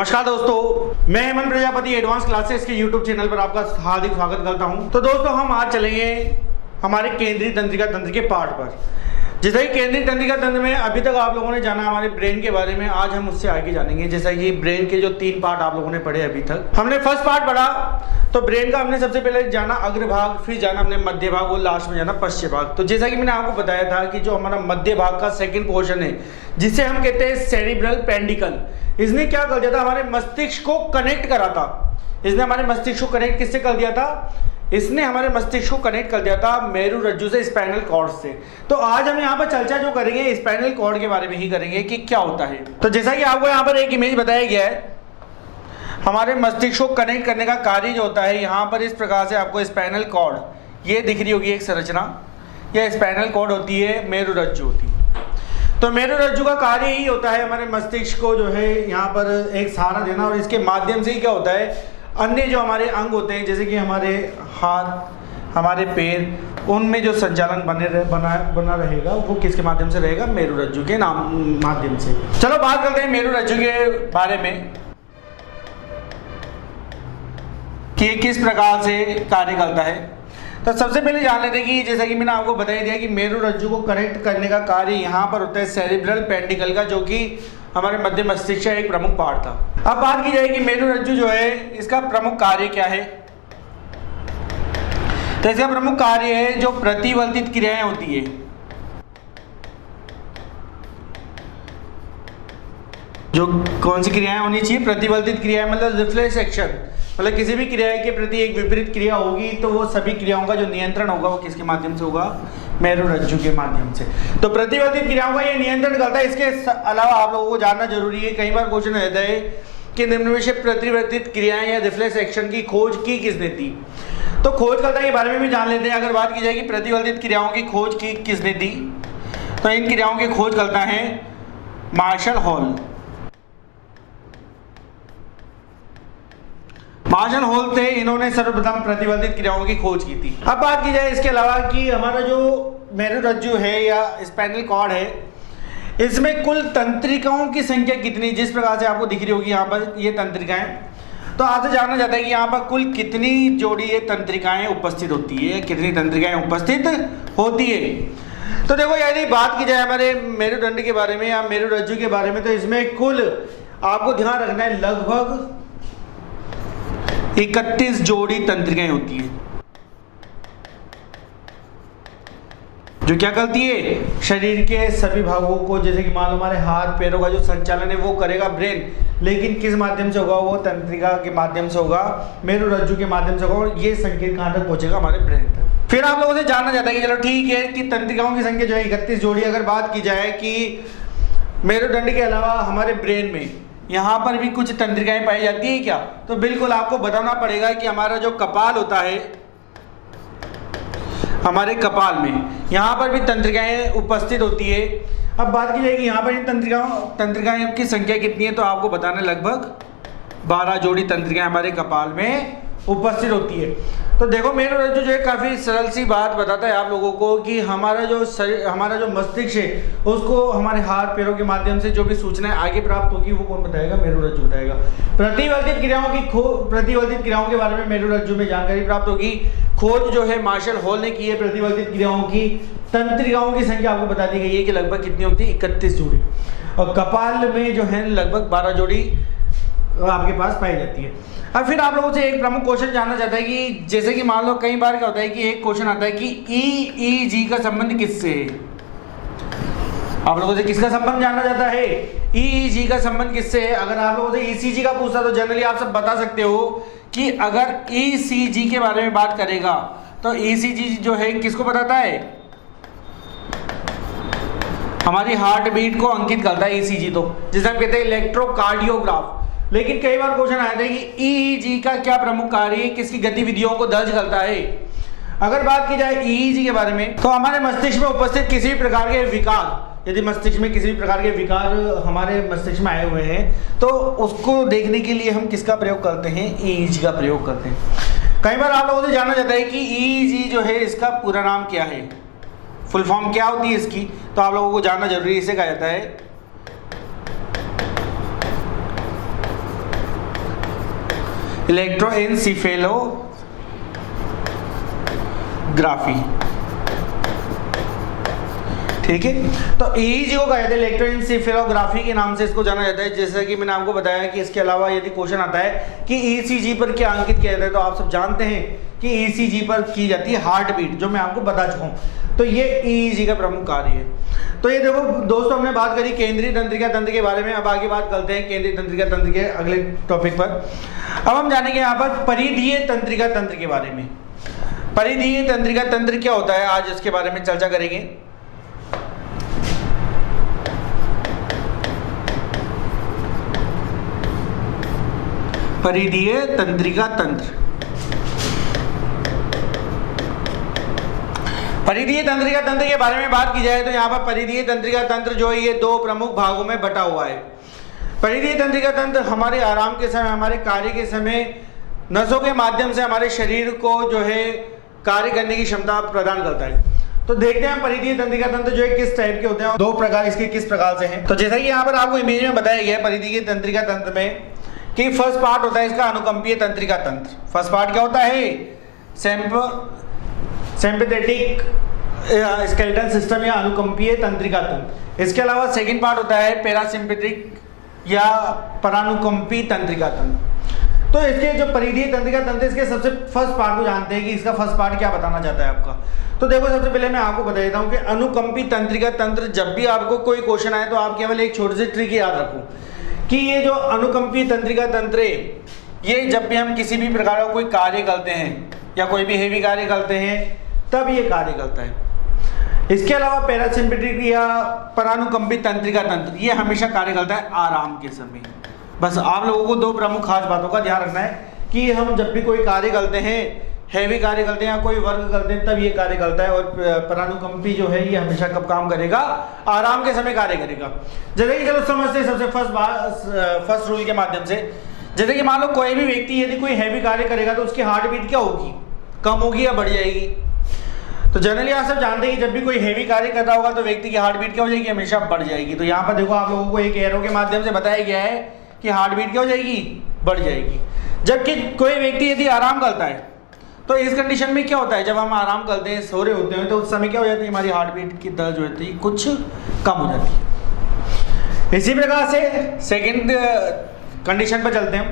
नमस्कार दोस्तों, मैं हेमंत प्रजापति एडवांस क्लासेस के यूट्यूब चैनल पर आपका हार्दिक स्वागत करता हूं। तो दोस्तों, हम आज चलेंगे हमारे केंद्रीय तंत्रिका तंत्र के पार्ट पर। जैसा कि केंद्रीय तंत्रिका तंत्र में अभी तक आप लोगों ने जाना हमारे ब्रेन के बारे में, आज हम उससे आगे जानेंगे। जैसा कि ब्रेन के जो 3 पार्ट आप लोगों ने पढ़े अभी तक, हमने फर्स्ट पार्ट पढ़ा तो ब्रेन का हमने सबसे पहले जाना अग्रभाग, फिर जाना हमने मध्य भाग और लास्ट में जाना पश्चिम भाग। तो जैसा कि मैंने आपको बताया था कि जो हमारा मध्य भाग का सेकंड पोर्शन है, जिसे हम कहते हैं सेरिब्रल पेंडिकल, इसने क्या कर दिया था, हमारे मस्तिष्क को कनेक्ट करा था। इसने हमारे मस्तिष्क को कनेक्ट किससे कर दिया था? इसने हमारे मस्तिष्क को कनेक्ट कर दिया था मेरु रज्जु से, स्पाइनल कॉर्ड से। तो आज हम यहाँ पर चर्चा जो करेंगे स्पाइनल कॉर्ड के बारे में ही करेंगे कि क्या होता है। तो जैसा कि आपको यहाँ पर एक इमेज बताया गया है, हमारे मस्तिष्क को कनेक्ट करने का कार्य जो होता है, यहाँ पर इस प्रकार से आपको स्पाइनल कॉर्ड ये दिख रही होगी एक संरचना, यह स्पाइनल कॉर्ड होती है, मेरु रज्जु होती है। तो मेरु रज्जु का कार्य ही होता है हमारे मस्तिष्क को जो है यहाँ पर एक सहारा देना, और इसके माध्यम से ही क्या होता है, अन्य जो हमारे अंग होते हैं जैसे कि हमारे हाथ, हमारे पैर, उनमें जो संचालन बना रहेगा वो किसके माध्यम से रहेगा? मेरु रज्जु के माध्यम से। चलो बात करते हैं मेरु रज्जु के बारे में कि किस प्रकार से कार्य करता है। तो सबसे पहले जान लेते हैं कि जैसा कि मैंने आपको बता दिया कि मेरु रज्जु को कनेक्ट करने का कार्य यहाँ पर होता है सेरिब्रल पेंडिकल का, जो कि हमारे मध्य मस्तिष्क का एक प्रमुख पार्ट था। अब बात की जाए कि मेरु रज्जु जो है इसका प्रमुख कार्य क्या है, तो इसका प्रमुख कार्य है जो प्रतिवर्तित क्रियाएं होती है, जो कौन सी क्रियाएं होनी चाहिए? प्रतिवर्तित क्रियाएं, मतलब रिफ्लेक्स एक्शन, मतलब किसी भी क्रिया के प्रति एक विपरीत क्रिया होगी तो वो सभी क्रियाओं का जो नियंत्रण होगा वो किसके माध्यम से होगा? मेरु रज्जु के माध्यम से। तो प्रतिवर्तित क्रियाओं का ये नियंत्रण करता है। इसके अलावा आप लोगों को जानना जरूरी है, कई बार क्वेश्चन रहता है कि निम्न में से प्रतिवर्तित क्रियाएं या रिफ्लेक्स एक्शन की खोज की किसने दी? तो खोजकर्ता के बारे में भी जान लेते हैं। अगर बात की जाए कि प्रतिवर्तित क्रियाओं की खोज की किसने दी, तो इन क्रियाओं की खोज करता है मार्शल हॉल। मार्शल हॉल थे, इन्होंने सर्वप्रथम प्रतिवर्तित क्रियाओं की खोज की थी। अब बात की जाए इसके अलावा कि हमारा जो मेरु रज्जु है या स्पाइनल कॉर्ड है, इसमें कुल तंत्रिकाओं की संख्या कितनी, जिस प्रकार से आपको दिख रही होगी यहाँ पर ये तंत्रिकाएं, तो आपसे जानना चाहता है कि यहाँ पर कुल कितनी जोड़ी ये तंत्रिकाएं उपस्थित होती है, कितनी तंत्रिकाएं उपस्थित होती है। तो देखो, यदि बात की जाए हमारे मेरुदंड के बारे में या मेरु रज्जु के बारे में, तो इसमें कुल आपको ध्यान रखना है लगभग 31 जोड़ी तंत्रिकाएं होती है, जो क्या करती है, शरीर के सभी भागों को, जैसे कि मान लो हमारे हाथ पैरों का जो संचालन है वो करेगा ब्रेन, लेकिन किस माध्यम से होगा? वो तंत्रिका के माध्यम से होगा, मेरु रज्जु के माध्यम से होगा, और ये संकेत कहां तक पहुंचेगा? हमारे ब्रेन तक। फिर आप लोगों से जानना चाहता है कि चलो ठीक है कि तंत्रिकाओं की संख्या जो है 31 जोड़ी। अगर बात की जाए कि मेरुदंड के अलावा हमारे ब्रेन में यहाँ पर भी कुछ तंत्रिकाएं पाई जाती है क्या? तो बिल्कुल आपको बताना पड़ेगा कि हमारा जो कपाल होता है, हमारे कपाल में यहाँ पर भी तंत्रिकाएं उपस्थित होती है। अब बात की जाएगी यहाँ पर इन तंत्रिकाएं की संख्या कितनी है, तो आपको बताना लगभग 12 जोड़ी तंत्रिकाएं हमारे कपाल में उपस्थित होती है। तो देखो, मेरु रज्जु जो है काफी सरल सी बात बताता है आप लोगों को कि हमारा जो शरीर, हमारा जो मस्तिष्क है, उसको हमारे हाथ पैरों के माध्यम से जो भी सूचनाएं आगे प्राप्त होगी वो कौन बताएगा? मेरु रज्जु बताएगा। प्रतिवर्तित क्रियाओं के बारे में मेरु रज्जु में जानकारी प्राप्त होगी। खोज जो है मार्शल हॉल ने की है प्रतिवर्तित क्रियाओं की। तंत्रिकाओं की संख्या आपको बता दी गई है कि लगभग कितनी होती है? 31 जोड़ी, और कपाल में जो है लगभग 12 जोड़ी आपके पास पाई जाती है। अब फिर आप लोगों से एक प्रमुख क्वेश्चन जानना चाहता है कि जैसे कि मान लो कई बार क्या होता है कि एक क्वेश्चन आता है कि EEG का संबंध किससे है? आप लोगों से किसका संबंध जानना चाहता है? EEG का संबंध किससे है? अगर आप लोगों से ECG का पूछता तो जनरली आप सब बता सकते हो कि अगर ECG के बारे में बात करेगा तो ECG जो है किसको बताता है? हमारी हार्ट बीट को अंकित करता है ECG, तो जिसे हम कहते हैं इलेक्ट्रोकार्डियोग्राफ। लेकिन कई बार क्वेश्चन आते हैं कि EEG का क्या प्रमुख कार्य है, किसकी गतिविधियों को दर्ज करता है? अगर बात की जाए EEG के बारे में, तो हमारे मस्तिष्क में उपस्थित किसी भी प्रकार के विकार, यदि मस्तिष्क में किसी भी प्रकार के विकार हमारे मस्तिष्क में आए हुए हैं तो उसको देखने के लिए हम किसका प्रयोग करते हैं? EEG का प्रयोग करते हैं। कई बार आप लोगों से जानना चाहता है कि EEG जो है इसका पूरा नाम क्या है, फुल फॉर्म क्या होती है इसकी, तो आप लोगों को जानना जरूरी है। इसे कहा जाता है इलेक्ट्रोएन्सेफेलोग्राफी। ठीक है, तो ईईजी को कहा जाता है इलेक्ट्रोएन्सेफेलोग्राफी के नाम से इसको जाना जाता है। जैसा कि मैंने आपको बताया कि इसके अलावा यदि क्वेश्चन आता है कि ईसीजी पर क्या अंकित किया जाता है, तो आप सब जानते हैं कि ईसीजी पर की जाती है हार्ट बीट, जो मैं आपको बता चुका हूँ। तो ये ईईजी का प्रमुख कार्य है। तो ये देखो दोस्तों, हमने बात करी केंद्रीय तंत्रिका तंत्र के बारे में। अब आगे बात करते हैं केंद्रीय तंत्रिका तंत्र के अगले टॉपिक पर। अब हम जानेंगे यहाँ पर परिधीय तंत्रिका तंत्र के बारे में। परिधीय तंत्रिका तंत्र क्या होता है, आज इसके बारे में चर्चा करेंगे। परिधीय तंत्रिका तंत्र, परिधीय तंत्रिका तंत्र के बारे में बात की जाए तो यहाँ पर परिधीय तंत्रिका तंत्र जो है ये दो प्रमुख भागों में बटा हुआ है। परिधीय तंत्रिका तंत्र हमारे आराम के समय, हमारे कार्य के समय नसों के माध्यम से हमारे शरीर को जो है कार्य करने की क्षमता प्रदान करता है। तो देखते हैं परिधीय तंत्रिका तंत्र जो है किस टाइप के होते हैं, दो प्रकार इसके किस प्रकार से हैं। तो जैसा कि यहाँ पर आपको इमेज में बताया गया है परिधीय तंत्रिका तंत्र में कि फर्स्ट पार्ट होता है इसका अनुकंपीय तंत्रिका तंत्र। फर्स्ट पार्ट क्या होता है, सिंपैथेटिक स्केलेटल सिस्टम या अनुकंपीय तंत्रिका तंत्र। इसके अलावा सेकंड पार्ट होता है पैरासिम्पेटिक या परानुकंपी तंत्रिका तंत्र। तो इसके जो परिधीय तंत्रिका तंत्र, इसके सबसे फर्स्ट पार्ट को जानते हैं कि इसका फर्स्ट पार्ट क्या बताना चाहता है आपका। तो देखो, सबसे पहले मैं आपको बता देता हूँ कि अनुकंपी तंत्रिका तंत्र, जब भी आपको कोई क्वेश्चन आए तो आप केवल एक छोटी सी ट्रिक याद रखो कि ये जो अनुकंपी तंत्रिका तंत्र है, ये जब भी हम किसी भी प्रकार का कोई कार्य करते हैं या कोई भी हेवी कार्य करते हैं तब ये कार्य करता है। इसके अलावा पैरासिम्पेटिक या परानुकंपी तंत्रिका तंत्र ये हमेशा कार्य करता है आराम के समय। बस आप लोगों को दो प्रमुख खास बातों का ध्यान रखना है कि हम जब भी कोई कार्य करते हैं, हैवी कार्य करते हैं या कोई वर्क करते हैं, तब ये कार्य करता है। और परानुकंपी जो है ये हमेशा कब काम करेगा, आराम के समय कार्य करेगा। जैसे कि चलो समझते हैं सबसे फर्स्ट रूल के माध्यम से। जैसे कि मान लो कोई भी व्यक्ति यदि कोई हैवी कार्य करेगा तो उसकी हार्ट बीट क्या होगी, कम होगी या बढ़ जाएगी। तो जनरली आप सब जानते हैं कि जब भी कोई हैवी कार्य कर रहा होगा तो व्यक्ति की हार्ट बीट क्या हो जाएगी, हमेशा बढ़ जाएगी। तो यहाँ पर देखो आप लोगों को एक एरो के माध्यम से बताया गया है कि हार्ट बीट क्या हो जाएगी, बढ़ जाएगी। जबकि कोई व्यक्ति यदि आराम करता है तो इस कंडीशन में क्या होता है, जब हम आराम करते हैं, सो रहे होते हैं, तो उस समय क्या हो जाती है, हमारी हार्ट बीट की दर जो होती है कुछ कम हो जाती है। इसी प्रकार से सेकंड कंडीशन पर चलते हैं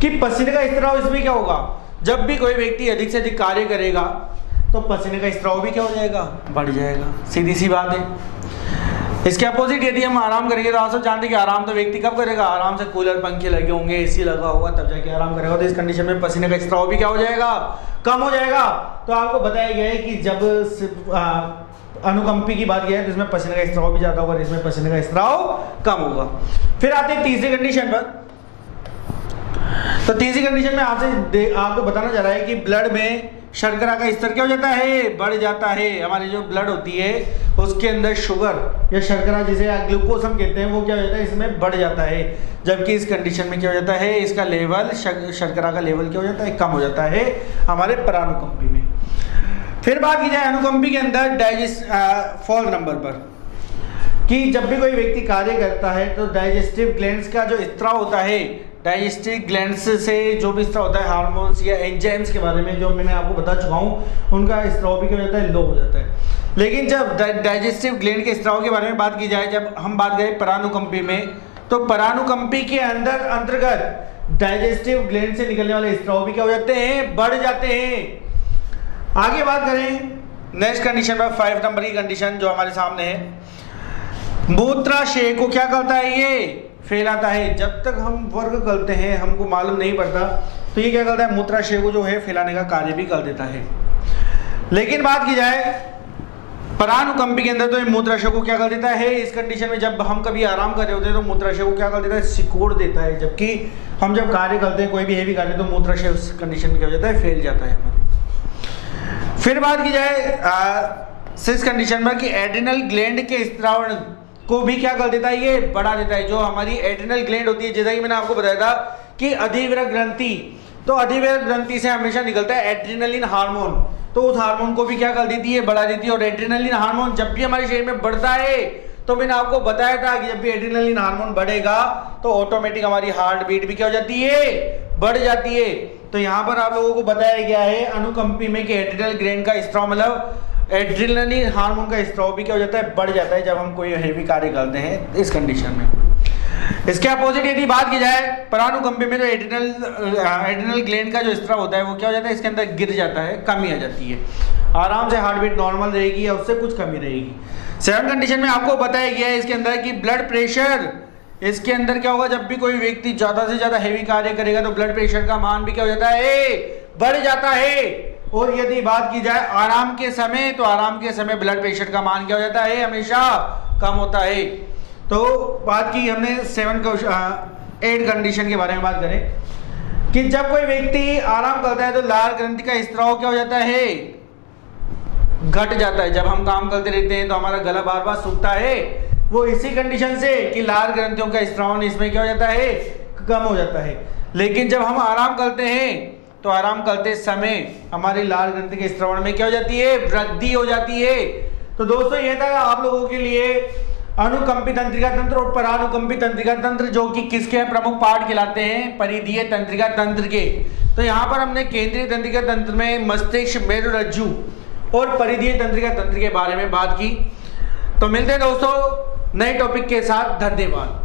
कि पसीने का स्त्राव। इसमें क्या होगा, जब भी कोई व्यक्ति अधिक से अधिक कार्य करेगा तो पसीने का स्त्राव भी क्या हो जाएगा, बढ़ जाएगा। सीधी सी बात है। इसके अपोजिट यदि हम आराम करेंगे तो आप सब जानते हैं कि आराम तो व्यक्ति कब करेगा, आराम से कूलर पंखे लगे होंगे, एसी लगा होगा, तब जाके आराम करेगा। तो इस कंडीशन में पसीने का स्त्राव भी क्या हो जाएगा, कम हो जाएगा। तो आपको बताया गया है कि जब अनुकंपी की बात किया है तो इसमें पसीने का स्त्राव भी ज्यादा होगा, इसमें पसीने का स्त्राव कम होगा। फिर आते हैं तीसरी कंडीशन पर। तो तीसरी कंडीशन में आपको बताना चाह रहा है कि ब्लड में शर्करा का स्तर क्या हो जाता है, बढ़ जाता है। हमारी जो ब्लड होती है उसके अंदर शुगर या शर्करा जिसे ग्लूकोज हम कहते हैं वो क्या हो जाता है, इसमें बढ़ जाता है। जबकि इस कंडीशन में क्या हो जाता है, इसका लेवल शर्करा का लेवल क्या हो जाता है, कम हो जाता है हमारे परानुकंपी में। फिर बात की जाए अनुकंपी के अंदर फॉल नंबर पर कि जब भी कोई व्यक्ति कार्य करता है तो डाइजेस्टिव ग्लैंड्स का जो स्त्राव होता है, डाइजेस्टिव ग्लैंड्स से जो भी स्त्राव होता है, हार्मोन्स या एंजाइम्स के बारे में जो मैंने आपको बता चुका हूँ, उनका स्त्राव भी क्या हो जाता है, लो हो जाता है। लेकिन जब डाइजेस्टिव ग्लैंड के स्त्राव के बारे में बात की जाए, जब हम बात करें परानुकंपी में, तो परानुकंपी के अंतर्गत डाइजेस्टिव ग्लैंड से निकलने वाले स्त्राव भी क्या हो जाते हैं, बढ़ जाते हैं। आगे बात करें नेक्स्ट कंडीशन पर, 5 नंबर की कंडीशन जो हमारे सामने है, मूत्राशय को क्या करता है, ये फैलाता है। जब तक हम वर्क करते हैं हमको मालूम नहीं पड़ता, तो ये क्या करता है, मूत्राशय को जो है फैलाने का कार्य भी कर देता है। लेकिन बात की जाए परानुकंपी के अंदर, तो ये मूत्राशय को क्या कर देता है, इस कंडीशन में जब हम कभी आराम कर रहे होते हैं तो मूत्राशय को क्या कर देता है, सिकोड़ देता है। जबकि हम जब कार्य करते हैं, कोई भी हेवी कार्य, तो मूत्राशय उस कंडीशन में क्या हो जाता है, फैल जाता है हमारे। फिर बात की जाए 6 कंडीशन पर कि एड्रिनल ग्लैंड के स्त्रावण को भी क्या कर देता है, ये बढ़ा देता है। जो हमारी एड्रिनल ग्लैंड होती है, जैसा कि मैंने आपको बताया था कि अधिवृक्क ग्रंथि, तो अधिवृक्क ग्रंथि से हमेशा निकलता है एड्रिनलिन हार्मोन, तो उस हार्मोन को भी क्या कर देती है, बढ़ा देती है। और एड्रिनलिन हार्मोन जब भी हमारे शरीर में बढ़ता है, तो मैंने आपको बताया था कि जब भी एड्रिनलिन हार्मोन बढ़ेगा तो ऑटोमेटिक हमारी हार्ट बीट भी क्या हो जाती है, बढ़ जाती है। तो यहाँ पर आप लोगों को बताया गया है अनुकंपी में कि एड्रिनल ग्लैंड का स्त्राव मतलब एड्रिनलिन हार्मोन का स्त्राव भी क्या हो जाता है, बढ़ जाता है जब हम कोई हेवी कार्य करते हैं इस कंडीशन में। इसके अपोजिट यदि बात की जाए परानुकंपी में, तो एड्रिनल ग्लैंड का जो स्त्राव होता है वो क्या हो जाता है, इसके अंदर गिर जाता है, कमी आ जाती है, आराम से हार्ट बीट नॉर्मल रहेगी या उससे कुछ कमी रहेगी। सेकंड कंडीशन में आपको बताया गया है इसके अंदर कि ब्लड प्रेशर, इसके अंदर क्या होगा, जब भी कोई व्यक्ति ज्यादा से ज्यादा हेवी कार्य करेगा तो ब्लड प्रेशर का मान भी क्या हो जाता है, बढ़ जाता है। और यदि बात की जाए आराम के समय, तो आराम के समय ब्लड प्रेशर का मान क्या हो जाता है, हमेशा कम होता है। तो बात की हमने 8 कंडीशन के बारे में बात करें कि जब कोई व्यक्ति आराम करता है तो लार ग्रंथि का स्त्राव क्या हो जाता है, घट जाता है। जब हम काम करते रहते हैं तो हमारा गला बार बार सूखता है, वो इसी कंडीशन से कि लार ग्रंथियों का स्त्राव इसमें क्या हो जाता है, कम हो जाता है। लेकिन जब हम आराम करते हैं तो आराम करते समय हमारी लार ग्रंथि के स्त्राव में क्या हो जाती है, वृद्धि हो जाती है। तो दोस्तों ये था आप लोगों के लिए अनुकंपी तंत्रिका तंत्र और परानुकंपी तंत्रिका तंत्र, जो कि किसके प्रमुख पार्ट कहलाते हैं, परिधीय तंत्रिका तंत्र के। तो यहाँ पर हमने केंद्रीय तंत्रिका तंत्र में मस्तिष्क, मेरुरज्जु और परिधीय तंत्रिका तंत्र के बारे में बात की। तो मिलते हैं दोस्तों नए टॉपिक के साथ। धन्यवाद।